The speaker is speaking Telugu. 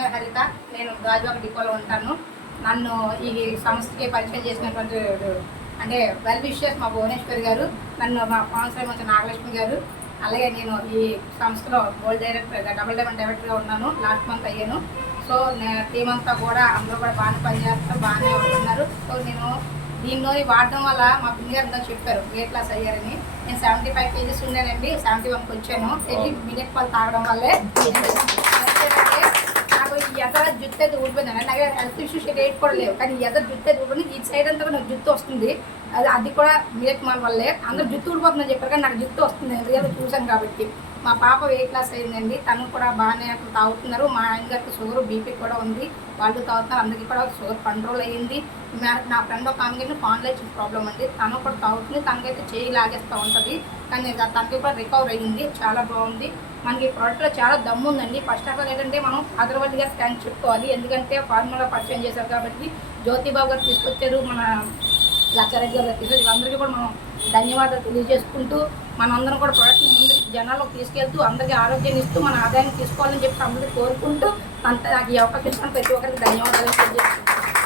పేరు హరిత. నేను గాజువాక డిపోలో ఉంటాను. నన్ను ఈ సంస్థకి పరిచయం చేసినటువంటి అంటే వెల్ విషర్స్ మా భువనేశ్వరి గారు, నన్ను మా స్పాన్సర్ మంచి నాగలక్ష్మి గారు, అలాగే నేను ఈ సంస్థలో గోల్డ్ డైరెక్టర్ డబుల్ డైమండ్ డైరెక్టర్గా ఉన్నాను. లాస్ట్ మంత్ అయ్యాను. సో టీమ్ అంతా కూడా అందరూ కూడా బాగానే పనిచేస్తారు, బాగానే ఉంటున్నారు. సో నేను దీనిలో వాడడం వల్ల మా పిన్ని గారు అంతా చెప్పారు వెయిట్ లాస్ అయ్యారని. నేను 75 kgs ఉండేనండి, 71కి వచ్చాను. మినిట్ పాలు తాగడం వల్లే నాకు ఈ ఎదర జుత్తు అయితే ఊడిపోయిందండి. నాకు హెల్త్ ఇష్యూస్ రేట్ కూడా లేవు, కానీ ఎదర జుత్తు అయితే ఊడిపోయింది. ఈ సైడ్ అంతా నాకు జుత్తు వస్తుంది. అది కూడా మినిట్ పాల వల్లే. అందరూ జుత్తు ఊడిపోతుందని చెప్పారు, కానీ నాకు జుత్తు వస్తుంది. రియల్గా చూసాను కాబట్టి. మా పాప వెయిట్ లాస్ అయిందండి, తను కూడా బాగానే తాగుతున్నారు. మా ఆయన గారికి షుగర్ బీపీ కూడా ఉంది, వాళ్ళు తాగుతున్నారు. అందరికీ కూడా షుగర్ కంట్రోల్ అయ్యింది. నా ఫ్రెండ్ ఒక ఆమెకి కాన్లైజ్ ప్రాబ్లం అండి, తను కూడా తాగుతుంది. తనకైతే చేయి లాగేస్తూ ఉంటుంది, కానీ తనకి కూడా రికవర్ అయ్యింది. చాలా బాగుంది. మనకి ఈ ప్రోడక్ట్లో చాలా దమ్ము ఉందండి. ఫస్ట్ ఆఫ్ ఆల్ ఏంటంటే మనం అగరవల్లి గారు థ్యాంక్స్ చెప్పుకోవాలి, ఎందుకంటే ఫార్ములా పరిచయం చేశారు కాబట్టి. జ్యోతిబాబు గారు తీసుకొచ్చారు, మన లక్షరెడ్డి గారు తీసుకొచ్చి, అందరికీ కూడా మనం ధన్యవాదాలు తెలియజేసుకుంటూ మనందరం కూడా ప్రోడక్ట్ని ముందుకు జనాలకు తీసుకెళ్తూ అందరికీ ఆరోగ్యాన్ని ఇస్తూ మన ఆదాయాన్ని తీసుకోవాలని చెప్పి అందరికీ కోరుకుంటూ నాకు ఈ అవకాశం ఇచ్చిన ప్రతి ఒక్కరికి ధన్యవాదాలు తెలియజేస్తున్నాను.